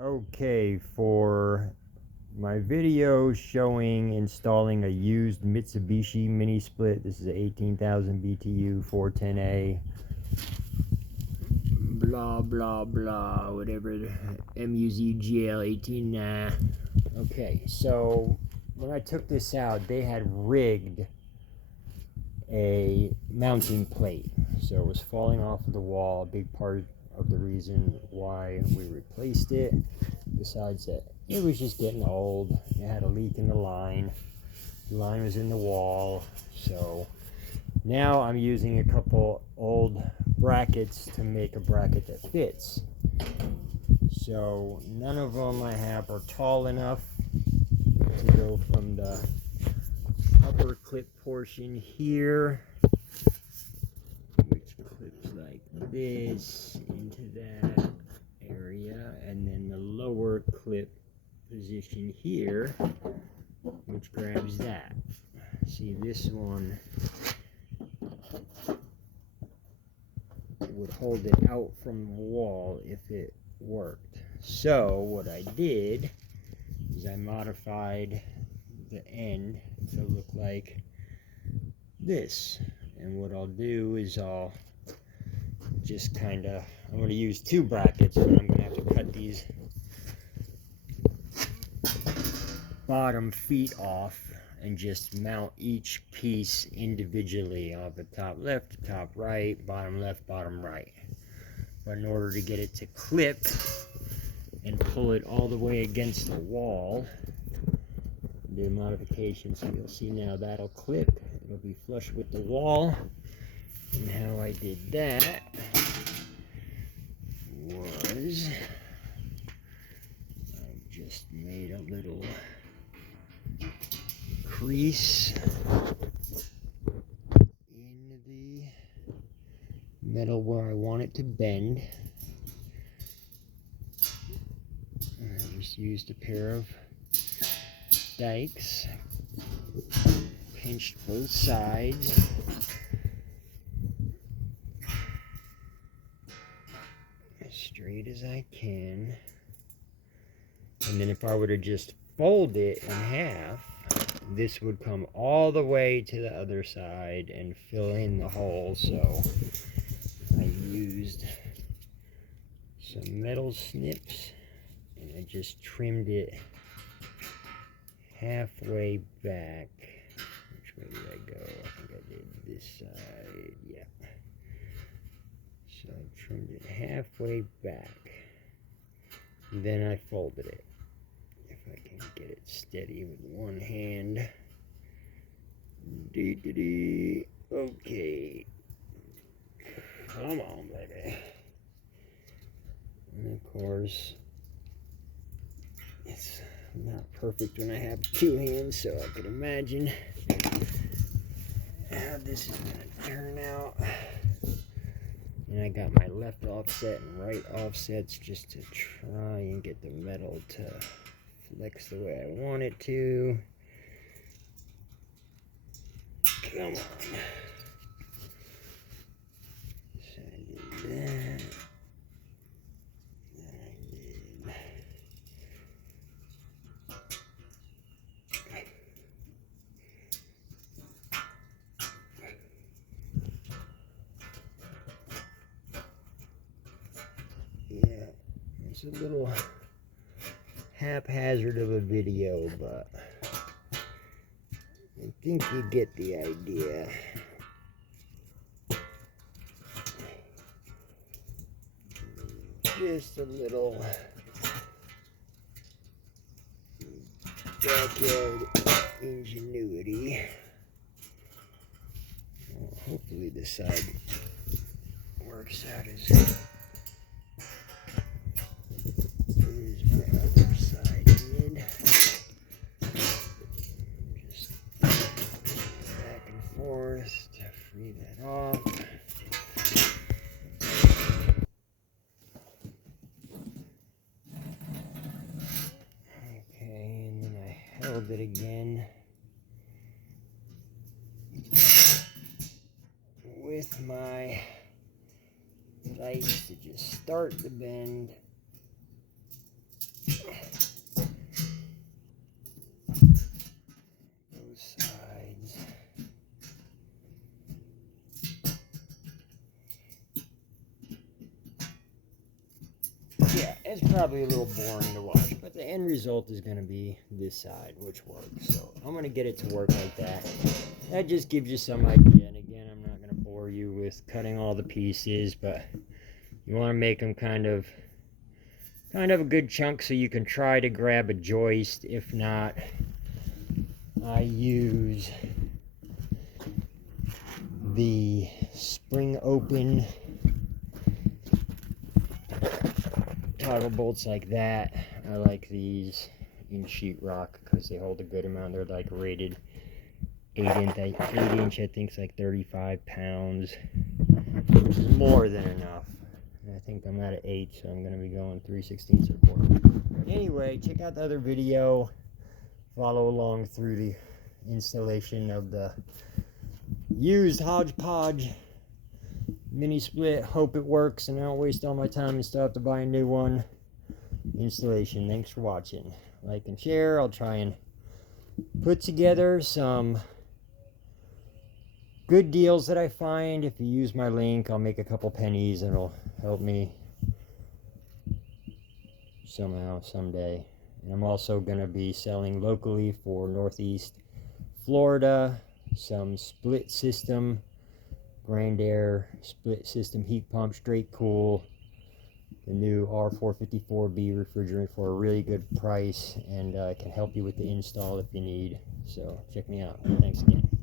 Okay, for my video showing installing a used Mitsubishi mini split, this is a 18,000 BTU 410A, blah blah blah, whatever, MUZGL 18. Okay, so when I took this out, they had rigged a mounting plate, so it was falling off of the wall. A big part of the reason why we replaced it, besides that it was just getting old. It had a leak in the line was in the wall. So now I'm using a couple old brackets to make a bracket that fits. So none of them I have are tall enough to go from the upper clip portion here, which clips like this, into that area, and then the lower clip position here, which grabs that. See, this one would hold it out from the wall if it worked. So what I did is I modified the end to look like this, and what I'll do is I'll just I'm going to use two brackets, but I'm going to have to cut these bottom feet off and just mount each piece individually on the top left, the top right, bottom left, bottom right. But in order to get it to clip and pull it all the way against the wall, did a modification, so you'll see now that'll clip, it'll be flush with the wall. And how I did that was I just made a little crease in the metal where I want it to bend. And I just used a pair of dikes, pinched both sides, as straight as I can, and then if I were to just fold it in half, this would come all the way to the other side and fill in the hole. So I used some metal snips and I just trimmed it halfway back. Which way did I go? I think I did this side. Yeah. So I trimmed it halfway back. Then I folded it. If I can get it steady with one hand. Okay. Come on, baby. And of course, it's not perfect when I have two hands, so I could imagine how this is going to turn out. And I got my left offset and right offsets just to try and get the metal to flex the way I want it to. Come on. So I did that. Then I did. Yeah, it's a little haphazard of a video, but I think you get the idea. Just a little backyard ingenuity. Well, hopefully this side works out as my other side did. Just back and forth to free that off. Okay, and then I held it again with my vise to just start the bend it's probably a little boring to watch, but the end result is going to be this side, which works. So I'm going to get it to work like that. That just gives you some idea. And again, I'm not going to bore you with cutting all the pieces, but you want to make them kind of a good chunk so you can try to grab a joist. If not, I use the spring open toggle bolts like that. I like these in sheetrock because they hold a good amount. They're like rated 8-inch. 8-inch, I think, is like 35 pounds, which is more than enough. I think I'm at an 8, so I'm going to be going 3/16 or 4. Anyway, check out the other video. Follow along through the installation of the used hodgepodge mini split. Hope it works and I don't waste all my time and still have to buy a new one. Installation. Thanks for watching. Like and share. I'll try and put together some good deals that I find. If you use my link, I'll make a couple pennies and it'll help me somehow, someday. And I'm also going to be selling locally for Northeast Florida some split system, Grand Air split system heat pump, straight cool, the new R454B refrigerant for a really good price, and I can help you with the install if you need. So check me out. Thanks again.